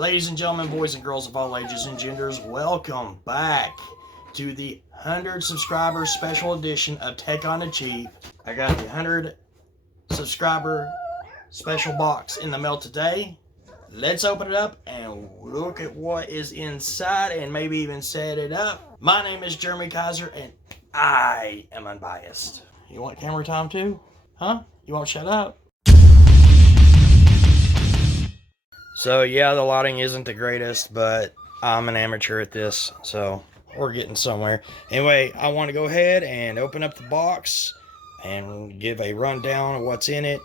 Ladies and gentlemen, boys and girls of all ages and genders, welcome back to the 100 subscriber special edition of Tech on the Cheap. I got the 100 subscriber special box in the mail today. Let's open it up and look at what is inside and maybe even set it up. My name is Jeremy Kaiser and I am unbiased. You want camera time too? Huh? You won't shut up? So yeah, the lighting isn't the greatest, but I'm an amateur at this, so we're getting somewhere. Anyway, I want to go ahead and open up the box and give a rundown of what's in it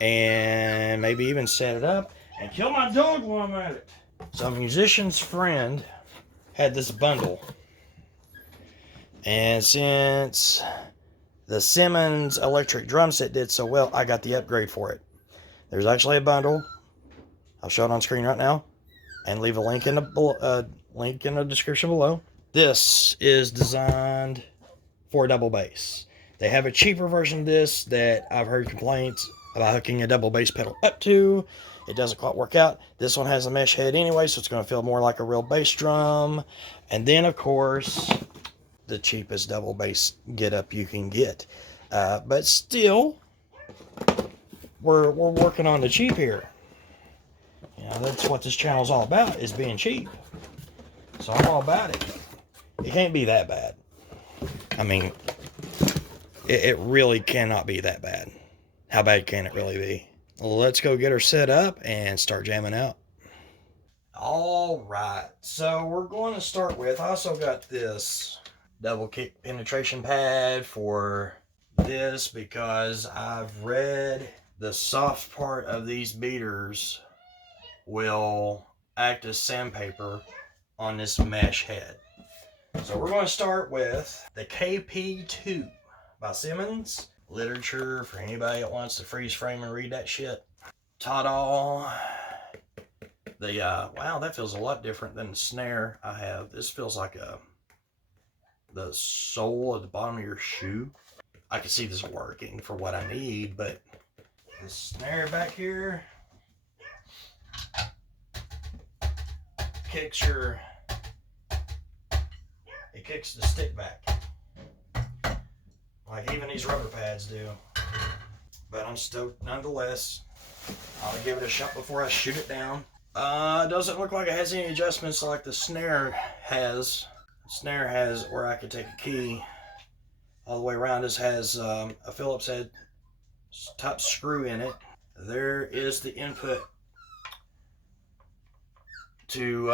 and maybe even set it up and kill my dog while I'm at it. So a musician's friend had this bundle, and since the Simmons electric drum set did so well, I got the upgrade for it. There's actually a bundle. I'll show it on screen right now and leave a link in the description below. This is designed for a double bass. They have a cheaper version of this that I've heard complaints about hooking a double bass pedal up to. It doesn't quite work out. This one has a mesh head anyway, so it's going to feel more like a real bass drum. And then, of course, the cheapest double bass get-up you can get. But still, we're working on the cheap here. You know, that's what this channel's all about, is being cheap. So I'm all about it. It can't be that bad. I mean, it really cannot be that bad. How bad can it really be? Well, let's go get her set up and start jamming out. All right, so we're going to start with, I also got this double kick penetration pad for this because I've read the soft part of these beaters will act as sandpaper on this mesh head. So we're going to start with the KP2 by Simmons. Literature for anybody that wants to freeze frame and read that shit. Ta-da! Wow, that feels a lot different than the snare I have. This feels like the sole at the bottom of your shoe. I can see this working for what I need, but the snare back here kicks the stick back, like even these rubber pads do. But I'm stoked nonetheless. I'll give it a shot before I shoot it down. It doesn't look like it has any adjustments like the snare has. The snare has where I could take a key all the way around. This has a Phillips head top screw in it. There is the input to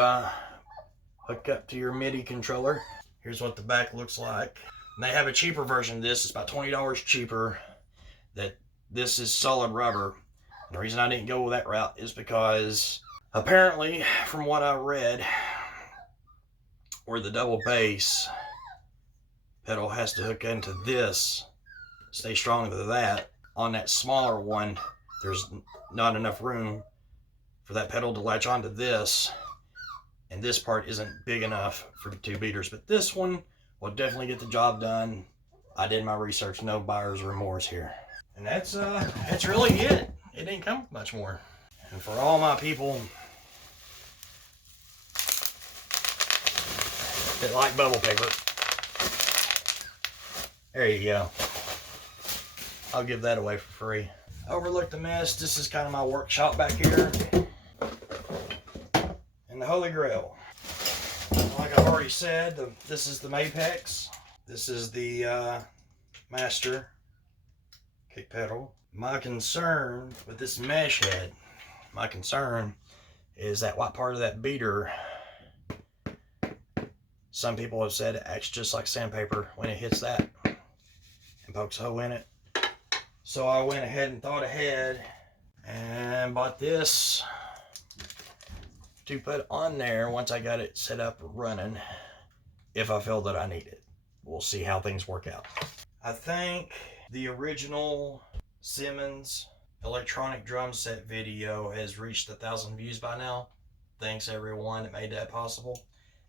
hook up to your MIDI controller. Here's what the back looks like. And they have a cheaper version of this. It's about $20 cheaper. That this is solid rubber. And the reason I didn't go that route is because apparently, from what I read, where the double bass pedal has to hook into this, stay strong to that, on that smaller one, there's not enough room for that pedal to latch onto this, and this part isn't big enough for the two beaters. But this one will definitely get the job done. I did my research, no buyer's remorse here. And that's really it. It didn't come with much more. And for all my people that like bubble paper, there you go. I'll give that away for free. Overlook the mess. This is kind of my workshop back here. And the Holy Grail. Like I've already said, this is the Mapex. This is the master kick pedal. My concern with this mesh head, my concern is that white part of that beater. Some people have said it acts just like sandpaper when it hits that and pokes a hole in it. So I went ahead and thought ahead and bought this to put on there once I got it set up running, if I feel that I need it. We'll see how things work out. I think the original Simmons electronic drum set video has reached 1,000 views by now. Thanks everyone that made that possible.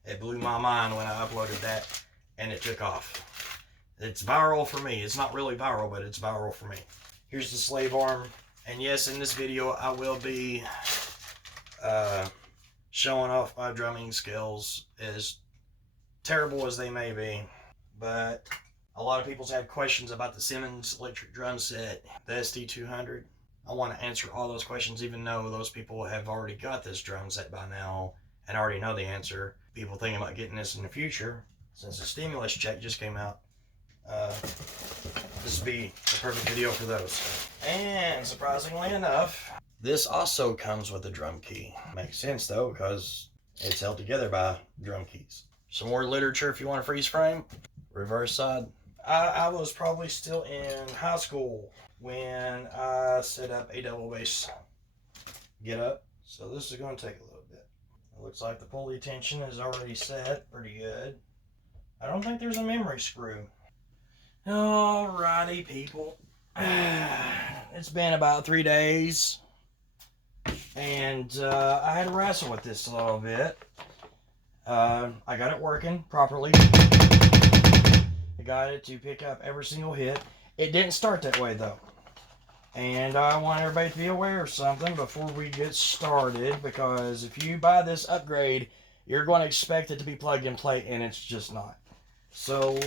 It blew my mind when I uploaded that and it took off. It's viral for me. It's not really viral, but it's viral for me. Here's the slave arm. And yes, in this video I will be showing off my drumming skills, as terrible as they may be. But a lot of people's had questions about the Simmons electric drum set, the SD200. I want to answer all those questions, even though those people have already got this drum set by now and already know the answer. People thinking about getting this in the future, since the stimulus check just came out, this would be the perfect video for those. And surprisingly enough, this also comes with a drum key. Makes sense though, because it's held together by drum keys. Some more literature if you want a freeze frame. Reverse side. I was probably still in high school when I set up a double bass get up. So this is going to take a little bit. It looks like the pulley tension is already set pretty good. I don't think there's a memory screw. Alrighty, people. It's been about 3 days, and I had to wrestle with this a little bit. I got it working properly. I got it to pick up every single hit. It didn't start that way though. And I want everybody to be aware of something before we get started, because if you buy this upgrade, you're going to expect it to be plug and play, and it's just not. So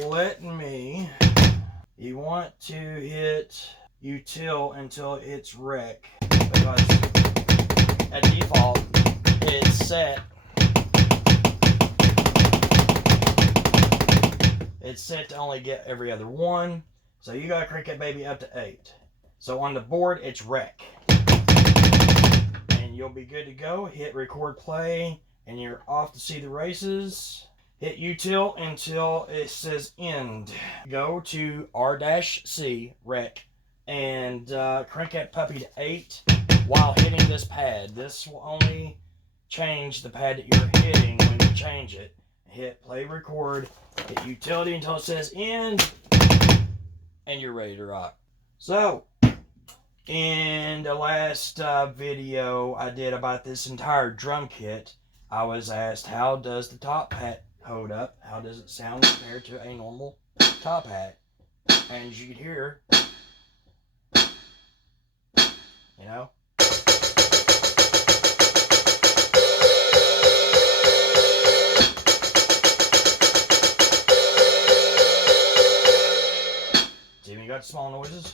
you want to hit util until it's rec, because at default it's set. It's set to only get every other one, so you gotta crank that baby up to 8. So on the board it's rec, and you'll be good to go. Hit record play, and you're off to see the races. Hit util until it says end. Go to R-C, rec, and crank that puppy to 8 while hitting this pad. This will only change the pad that you're hitting when you change it. Hit play record, hit utility until it says end, and you're ready to rock. So, in the last video I did about this entire drum kit, I was asked, how does the top hat hold up? How does it sound compared to a normal top hat? And as you can hear, you know, Jimmy got small noises.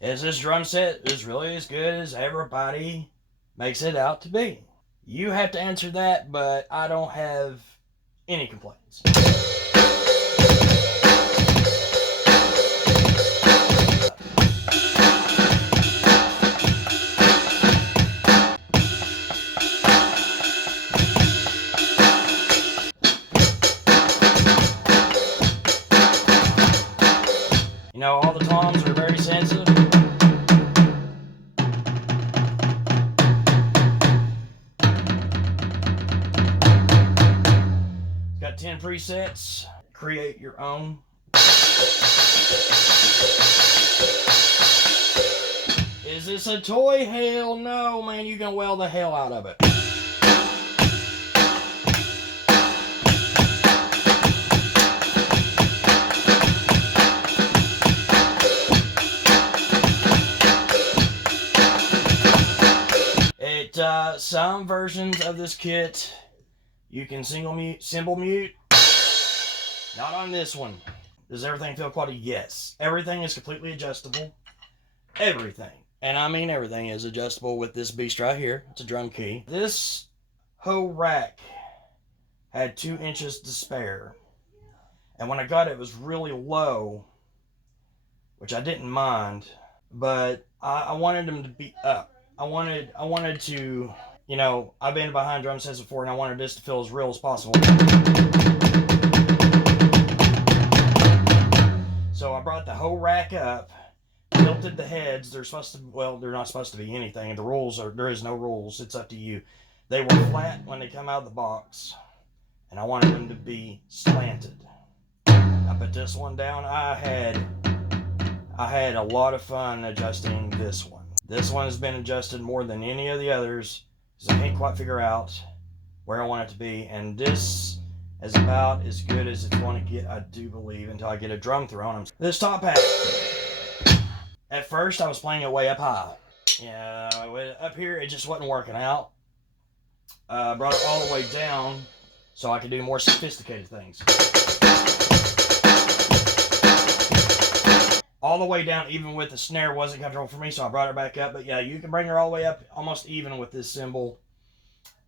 Is this drum set is really as good as everybody makes it out to be? You have to answer that, but I don't have any complaints. You know, all the toms are very sensitive. Got 10 presets. Create your own. Is this a toy? Hell no, man. You can weld the hell out of it. Some versions of this kit you can symbol mute. Not on this one. Does everything feel quality? Yes. Everything is completely adjustable. Everything. And I mean everything is adjustable with this beast right here. It's a drum key. This whole rack had 2 inches to spare. And when I got it, it was really low, which I didn't mind, but I wanted them to be up. I wanted to, you know, I've been behind drum sets before, and I wanted this to feel as real as possible. So I brought the whole rack up, tilted the heads. They're supposed to, well, they're not supposed to be anything. The rules are, there is no rules. It's up to you. They were flat when they come out of the box, and I wanted them to be slanted. I put this one down. I had a lot of fun adjusting this one. This one has been adjusted more than any of the others, because I can't quite figure out where I want it to be. And this is about as good as it's going to get, I do believe, until I get a drum throw on them. This top hat At first, I was playing it way up high. Yeah, up here, it just wasn't working out. Brought it all the way down so I could do more sophisticated things. All the way down, even with the snare, wasn't comfortable for me, so I brought it back up. But yeah, you can bring her all the way up almost even with this cymbal,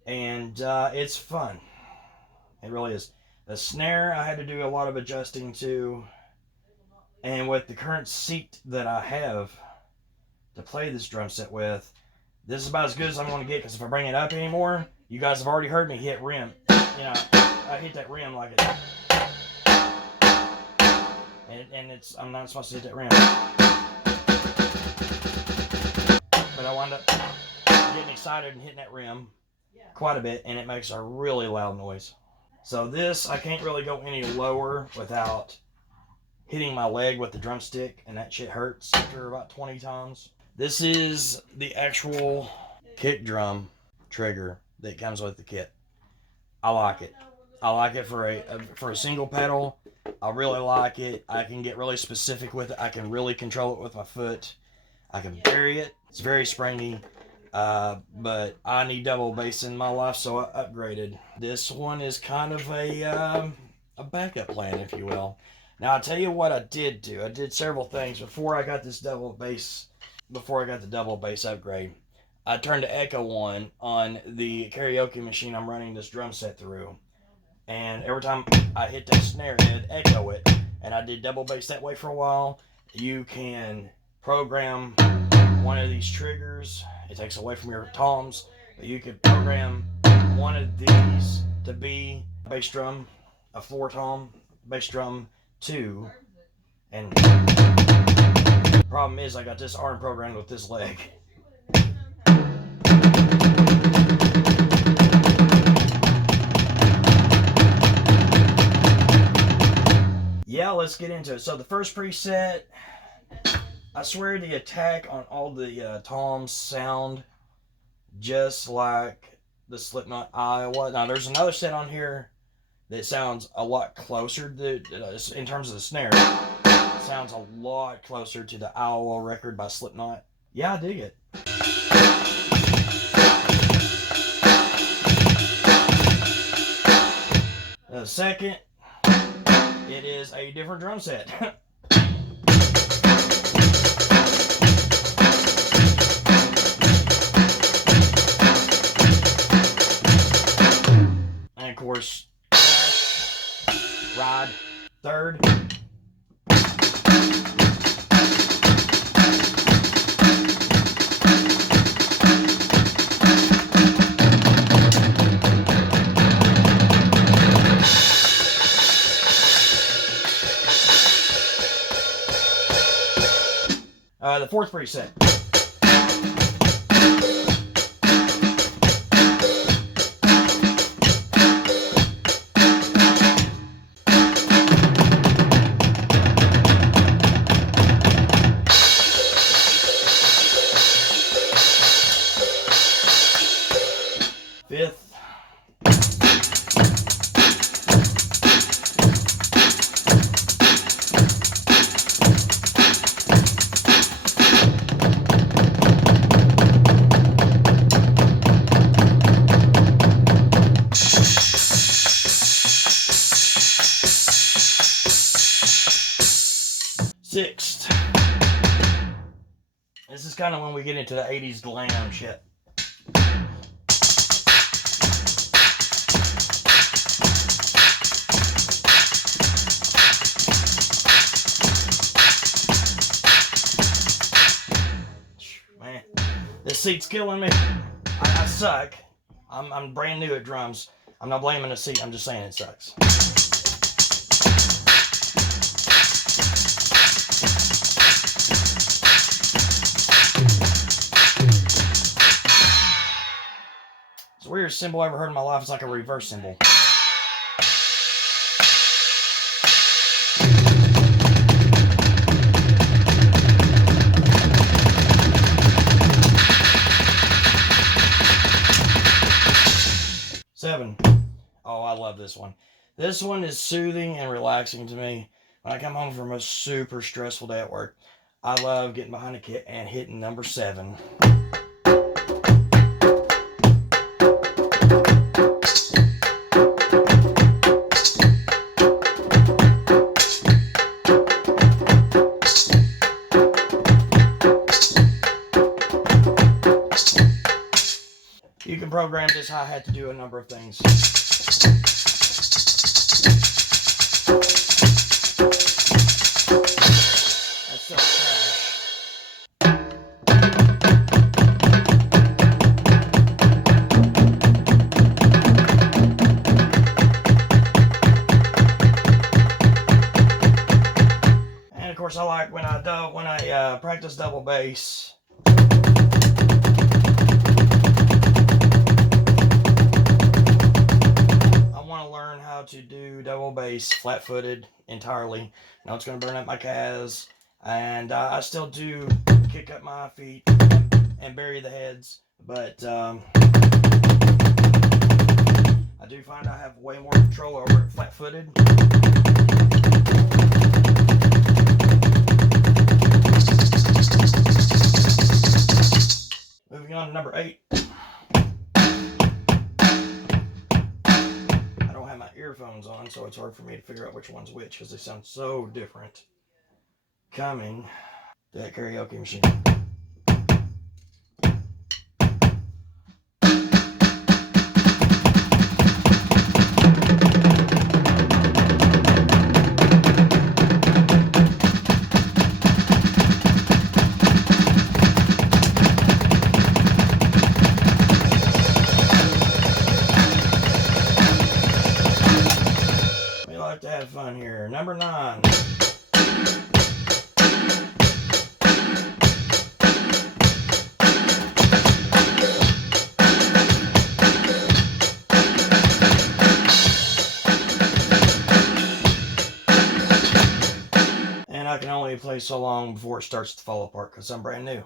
and it's fun. It really is. The snare, I had to do a lot of adjusting to, and with the current seat that I have to play this drum set with, this is about as good as I'm going to get, because if I bring it up anymore, you guys have already heard me hit rim. You know, I hit that rim like it. And I'm not supposed to hit that rim. But I wound up getting excited and hitting that rim quite a bit, and it makes a really loud noise. So this, I can't really go any lower without hitting my leg with the drumstick, and that shit hurts after about 20 times. This is the actual kick drum trigger that comes with the kit. I like it. I like it for a single pedal. I really like it. I can get really specific with it. I can really control it with my foot. I can vary it. It's very springy. But I need double bass in my life, so I upgraded. This one is kind of a backup plan, if you will. Now, I'll tell you what I did do. I did several things before I got this double bass, before I got the double bass upgrade. I turned to Echo 1 on the karaoke machine I'm running this drum set through. And every time I hit that snare, it'd echo it. And I did double bass that way for a while. You can program one of these triggers. It takes away from your toms. But you could program one of these to be a bass drum, a 4-tom, bass drum 2. And the problem is I got this arm programmed with this leg. Yeah, let's get into it. So the first preset, I swear the attack on all the toms sound just like the Slipknot Iowa. Now there's another set on here that sounds a lot closer to, in terms of the snare. It sounds a lot closer to the Iowa record by Slipknot. Yeah, I dig it. The second, it is a different drum set. And of course, ride, third. The fourth preset. Fifth. Sixth. This is kind of when we get into the 80s glam shit. Man, this seat's killing me. I suck. I'm brand new at drums. I'm not blaming the seat. I'm just saying it sucks. It's the weirdest cymbal I ever heard in my life. It's like a reverse cymbal. Seven. Oh, I love this one. This one is soothing and relaxing to me when I come home from a super stressful day at work. I love getting behind the kit and hitting number 7. You can program this hi-hat to do a number of things. That's still trash. And of course, I like when I practice double bass. How to do double bass flat-footed entirely. Now it's going to burn up my calves, and I still do kick up my feet and bury the heads, but I do find I have way more control over it flat-footed. Moving on to number 8. Earphones on, so it's hard for me to figure out which one's which because they sound so different. Coming to that karaoke machine. To have fun here. Number 9. And I can only play so long before it starts to fall apart because I'm brand new.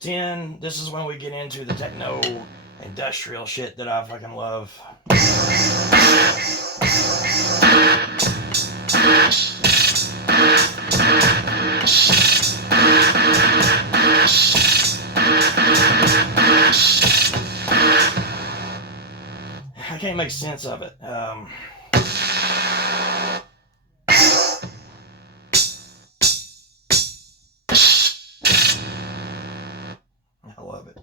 10. This is when we get into the techno industrial shit that I fucking love. I can't make sense of it. I love it.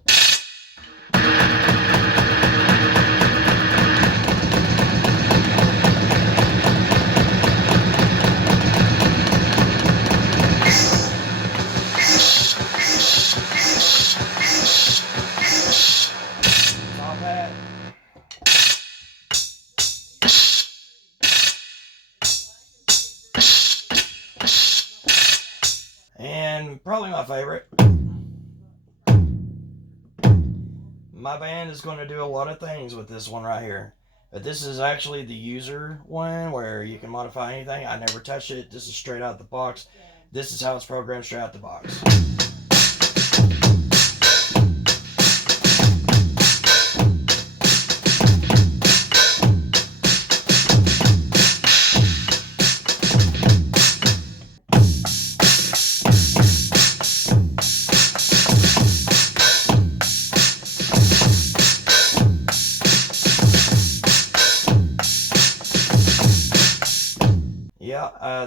And probably my favorite. My band is going to do a lot of things with this one right here. But this is actually the user one where you can modify anything. I never touched it. This is straight out the box. This is how it's programmed straight out the box.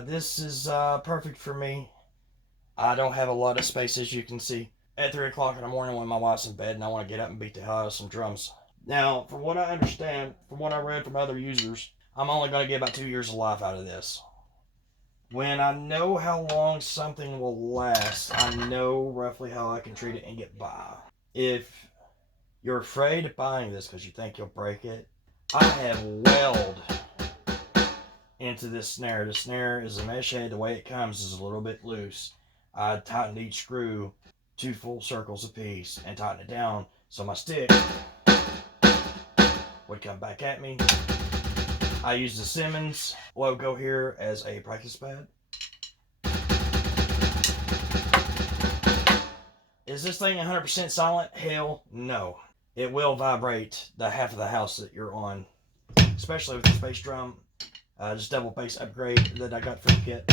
This is perfect for me. I don't have a lot of space, as you can see. At 3 o'clock in the morning when my wife's in bed and I want to get up and beat the hell out of some drums. Now, from what I understand, from what I read from other users, I'm only going to get about 2 years of life out of this. When I know how long something will last, I know roughly how I can treat it and get by. If you're afraid of buying this because you think you'll break it, I have weld into this snare. The snare is a mesh head. The way it comes is a little bit loose. I tightened each screw 2 full circles apiece and tighten it down so my stick would come back at me. I use the Simmons logo here as a practice pad. Is this thing 100% silent? Hell no. It will vibrate the half of the house that you're on, especially with the bass drum. Just double bass upgrade that I got for the kit.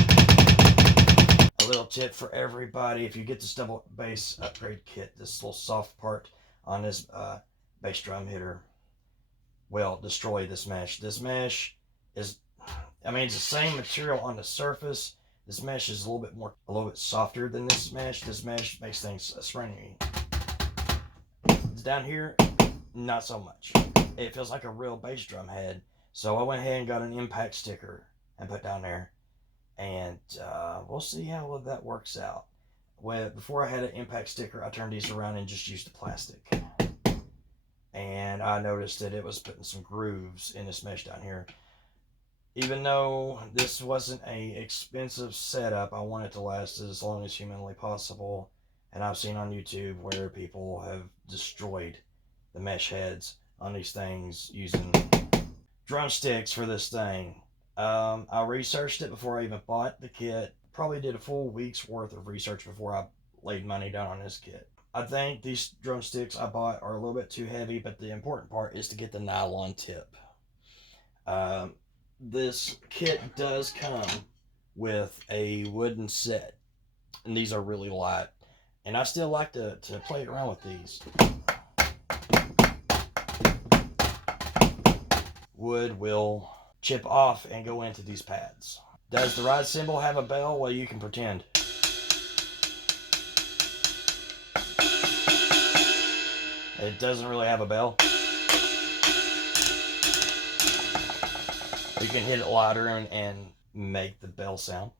A little tip for everybody: if you get this double bass upgrade kit, this little soft part on this bass drum hitter will destroy this mesh. This mesh is, I mean, it's the same material on the surface. This mesh is a little bit softer than this mesh. This mesh makes things springy. It's down here, not so much. It feels like a real bass drum head. So I went ahead and got an impact sticker and put down there, and we'll see how well that works out. Before I had an impact sticker, I turned these around and just used the plastic, and I noticed that it was putting some grooves in this mesh down here. Even though this wasn't a expensive setup, I want it to last as long as humanly possible. And I've seen on YouTube where people have destroyed the mesh heads on these things using drumsticks for this thing. I researched it before I even bought the kit. Probably did a full week's worth of research before I laid money down on this kit. I think these drumsticks I bought are a little bit too heavy, but the important part is to get the nylon tip. This kit does come with a wooden set, and these are really light, and I still like to play around with these. Wood will chip off and go into these pads. Does the ride cymbal have a bell? Well, you can pretend. It doesn't really have a bell. You can hit it louder and make the bell sound.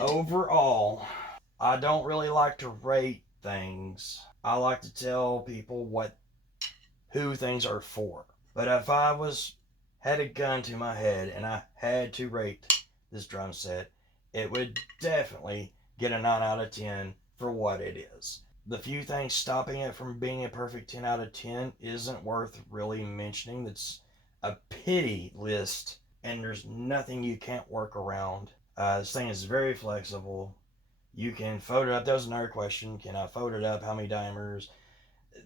Overall, I don't really like to rate things. I like to tell people who things are for. But if I had a gun to my head and I had to rate this drum set, it would definitely get a 9 out of 10 for what it is. The few things stopping it from being a perfect 10 out of 10 isn't worth really mentioning. That's a pity list, and there's nothing you can't work around. This thing is very flexible. You can fold it up. That was another question. Can I fold it up? How many diameters?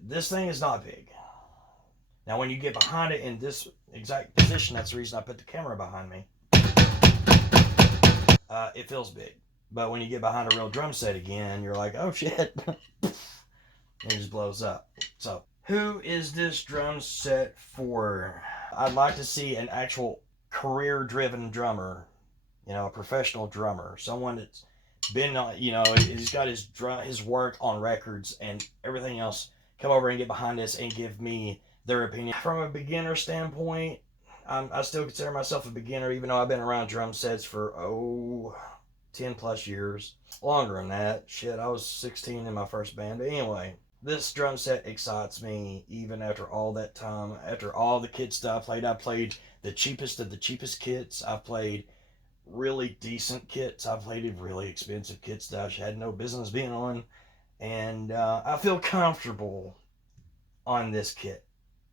This thing is not big. Now, when you get behind it in this exact position, that's the reason I put the camera behind me. It feels big. But when you get behind a real drum set again, you're like, oh shit. It just blows up. So, who is this drum set for? I'd like to see an actual career-driven drummer, a professional drummer, someone that's been, he's got his work on records and everything else, come over and get behind this and give me their opinion. From a beginner standpoint, I still consider myself a beginner, even though I've been around drum sets for 10 plus years. Longer than that. Shit, I was 16 in my first band. But anyway, this drum set excites me even after all that time. After all the kits that I played the cheapest of the cheapest kits. I've played really decent kits. I've played really expensive kits that I had no business being on. And I feel comfortable on this kit.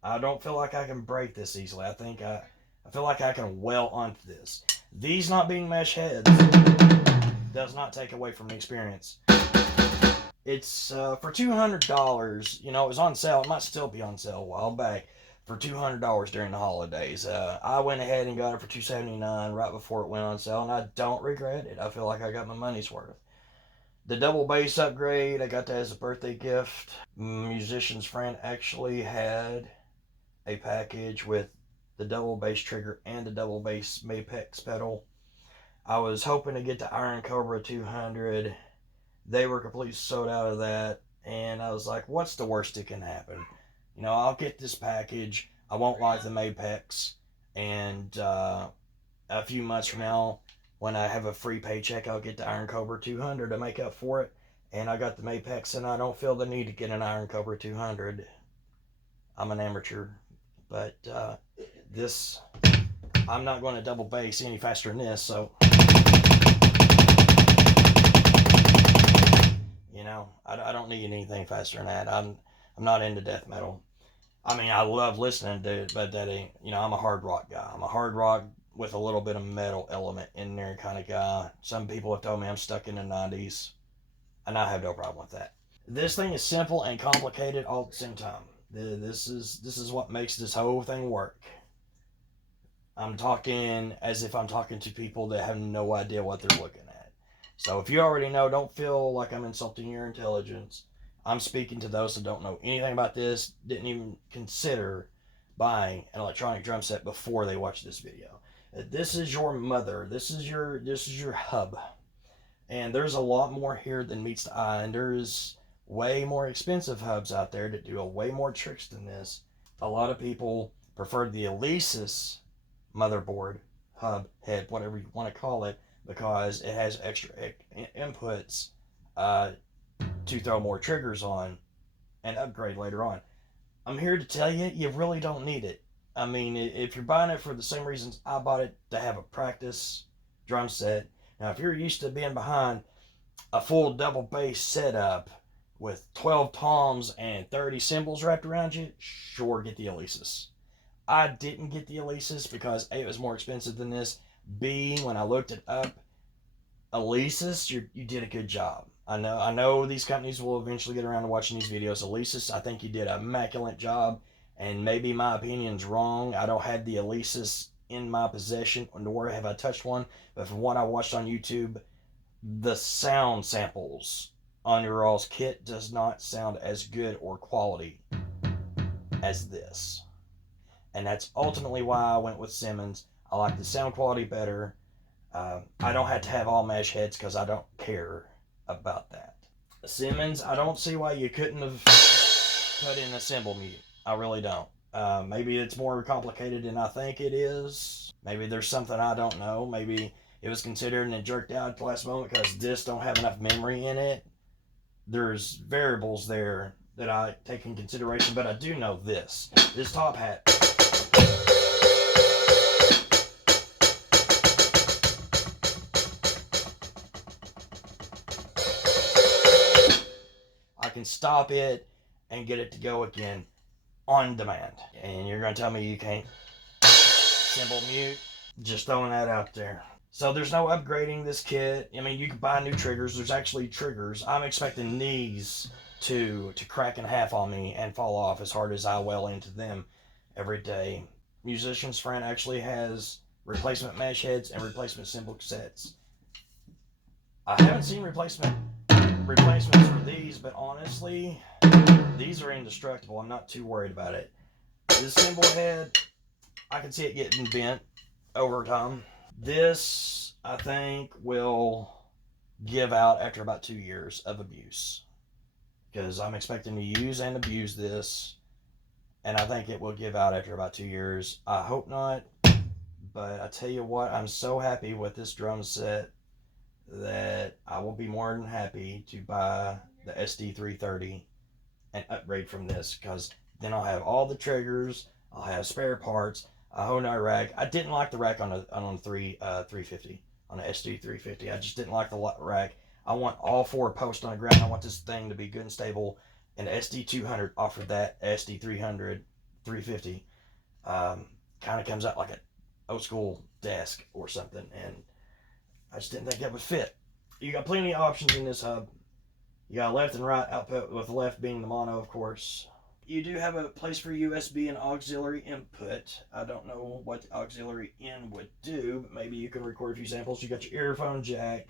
I don't feel like I can break this easily. I feel like I can well onto this. These not being mesh heads does not take away from the experience. It's for $200. It was on sale. It might still be on sale a while back for $200 during the holidays. I went ahead and got it for $279 right before it went on sale, and I don't regret it. I feel like I got my money's worth. The double bass upgrade, I got that as a birthday gift. Musician's friend actually had a package with the double bass trigger and the double bass Mapex pedal. I was hoping to get the Iron Cobra 200. They were completely sold out of that, and I was like, what's the worst that can happen? I'll get this package. I won't like the Mapex, and a few months from now, when I have a free paycheck, I'll get the Iron Cobra 200 to make up for it. And I got the Mapex, and I don't feel the need to get an Iron Cobra 200. I'm an amateur, but I'm not going to double bass any faster than this, so I don't need anything faster than that. I'm not into death metal. I mean, I love listening to it, but that ain't, I'm a hard rock guy. I'm a hard rock with a little bit of metal element in there kind of guy. Some people have told me I'm stuck in the 90s, and I have no problem with that. This thing is simple and complicated all at the same time. This is what makes this whole thing work. I'm talking as if I'm talking to people that have no idea what they're looking at. So if you already know, don't feel like I'm insulting your intelligence. I'm speaking to those that don't know anything about this, didn't even consider buying an electronic drum set before they watch this video. This is your mother. This is your hub. And there's a lot more here than meets the eye. And there's way more expensive hubs out there that do a way more tricks than this. A lot of people prefer the Alesis motherboard, hub, head, whatever you want to call it, because it has extra inputs to throw more triggers on and upgrade later on. I'm here to tell you, you really don't need it. I mean, if you're buying it for the same reasons I bought it, to have a practice drum set. Now, if you're used to being behind a full double bass setup with 12 toms and 30 cymbals wrapped around you, sure, get the Alesis. I didn't get the Alesis because A, it was more expensive than this. B, when I looked it up, Alesis, you did a good job. I know these companies will eventually get around to watching these videos. Alesis, I think you did an immaculate job, and maybe my opinion's wrong. I don't have the Alesis in my possession, nor have I touched one, but from what I watched on YouTube, the sound samples on your all's kit does not sound as good or quality as this. And that's ultimately why I went with Simmons. I like the sound quality better. I don't have to have all mesh heads because I don't care about that. Simmons, I don't see why you couldn't have put in a cymbal mute. I really don't. Maybe it's more complicated than I think it is. Maybe there's something I don't know. Maybe it was considered and it jerked out at the last moment because this don't have enough memory in it. There's variables there that I take in consideration, but I do know this. This top hat, I can stop it and get it to go again on demand. And you're going to tell me you can't cymbal mute? Just throwing that out there. So there's no upgrading this kit. I mean, you can buy new triggers. There's actually triggers. I'm expecting these to crack in half on me and fall off as hard as I well into them every day. Musician's Friend actually has replacement mesh heads and replacement cymbal sets. I haven't seen replacements for these, but honestly, these are indestructible. I'm not too worried about it. This cymbal head, I can see it getting bent over time. This, I think, will give out after about 2 years of abuse, because I'm expecting to use and abuse this, and I think it will give out after about 2 years. I hope not, but I tell you what, I'm so happy with this drum set that I will be more than happy to buy the SD330 and upgrade from this, because then I'll have all the triggers, I'll have spare parts, a whole nother rack. I didn't like the rack on the 350, on the SD350. I just didn't like the rack. I want all four posts on the ground. I want this thing to be good and stable. And the SD200 offered that. SD300, 350 kind of comes out like an old school desk or something, and I just didn't think that would fit. You got plenty of options in this hub. You got left and right output, with the left being the mono, of course. You do have a place for USB and auxiliary input. I don't know what the auxiliary in would do, but maybe you can record a few samples. You got your earphone jack,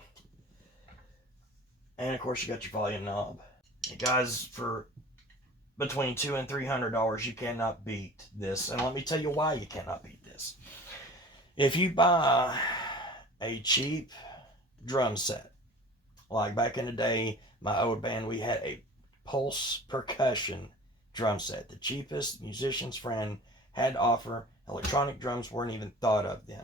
and of course you got your volume knob. And guys, for between $200 and $300, you cannot beat this. And let me tell you why you cannot beat this. If you buy a cheap drum set, like back in the day, my old band, we had a Pulse percussion drum set, the cheapest Musician's Friend had to offer. Electronic drums weren't even thought of then.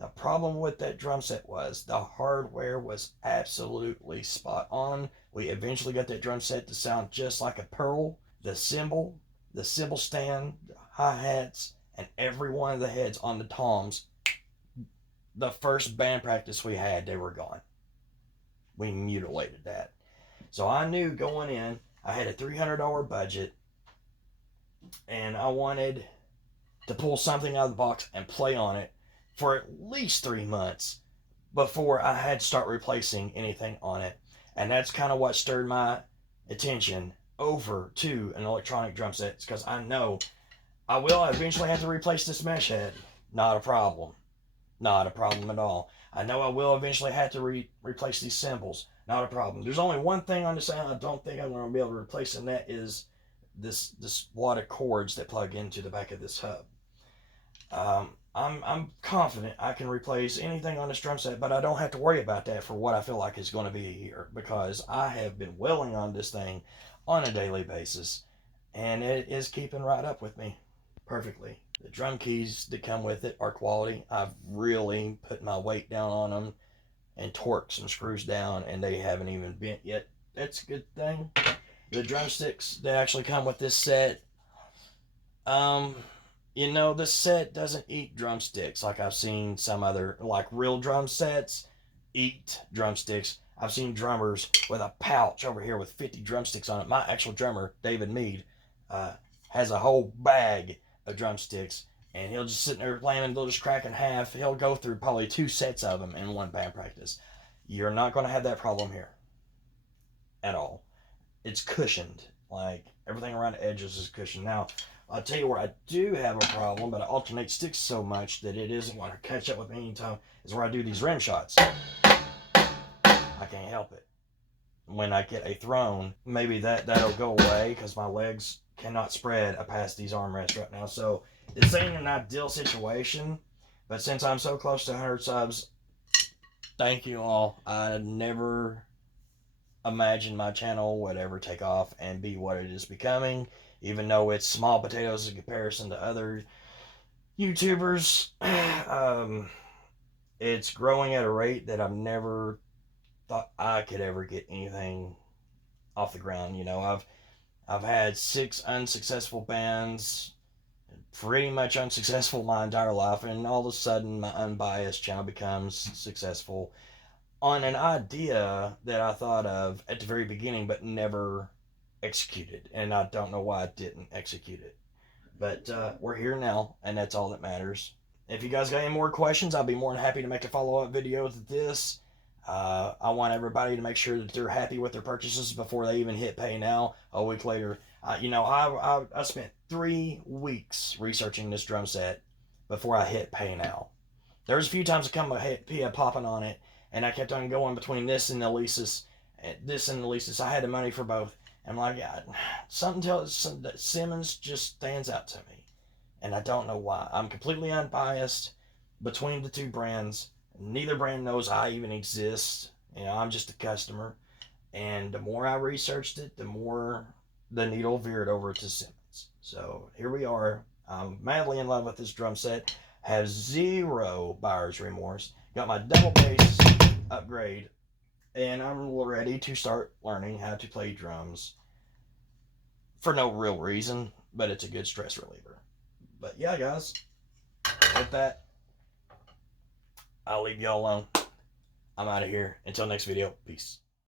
The problem with that drum set was the hardware was absolutely spot on. We eventually got that drum set to sound just like a Pearl. The cymbal stand, the hi-hats, and every one of the heads on the toms, the first band practice we had, they were gone. We mutilated that. So I knew going in, I had a $300 budget, and I wanted to pull something out of the box and play on it for at least 3 months before I had to start replacing anything on it. And that's kind of what stirred my attention over to an electronic drum set, because I know I will eventually have to replace this mesh head. Not a problem. Not a problem at all. I know I will eventually have to replace these cymbals. Not a problem. There's only one thing on this sound I don't think I'm going to be able to replace, and that is this wad of cords that plug into the back of this hub. I'm confident I can replace anything on this drum set, but I don't have to worry about that for what I feel like is going to be a year, because I have been willing on this thing on a daily basis, and it is keeping right up with me perfectly. The drum keys that come with it are quality. I've really put my weight down on them and torqued some screws down, and they haven't even bent yet. That's a good thing. The drumsticks that actually come with this set, this set doesn't eat drumsticks like I've seen some other, like real drum sets eat drumsticks. I've seen drummers with a pouch over here with 50 drumsticks on it. My actual drummer, David Mead, has a whole bag of drumsticks, and he'll just sit there playing and they'll just crack in half. He'll go through probably 2 sets of them in one band practice. You're not going to have that problem here at all. It's cushioned. Like, everything around the edges is cushioned. Now, I'll tell you where I do have a problem, but I alternate sticks so much that it isn't going to catch up with me anytime, is where I do these rim shots. I can't help it. When I get a throne, maybe that'll go away because my legs cannot spread past these armrests right now. So this ain't an ideal situation, but since I'm so close to 100 subs, thank you all. I never imagined my channel would ever take off and be what it is becoming, even though it's small potatoes in comparison to other YouTubers. It's growing at a rate that I've never thought I could ever get anything off the ground. I've had 6 unsuccessful bands, pretty much unsuccessful my entire life, and all of a sudden my Unbiased channel becomes successful on an idea that I thought of at the very beginning but never executed, and I don't know why I didn't execute it. But we're here now, and that's all that matters. If you guys got any more questions, I'll be more than happy to make a follow-up video to this. I want everybody to make sure that they're happy with their purchases before they even hit pay now a week later. I spent 3 weeks researching this drum set before I hit pay now. There was a few times I come popping on it, and I kept on going between this and the leases. I had the money for both. I'm like, something tells that Simmons just stands out to me, and I don't know why. I'm completely unbiased between the 2 brands. Neither brand knows I even exist. I'm just a customer. And the more I researched it, the more the needle veered over to Simmons. So here we are. I'm madly in love with this drum set. Have 0 buyer's remorse. Got my double bass upgrade, and I'm ready to start learning how to play drums for no real reason, but it's a good stress reliever. But yeah, guys, with that, I'll leave y'all alone. I'm out of here. Until next video, peace.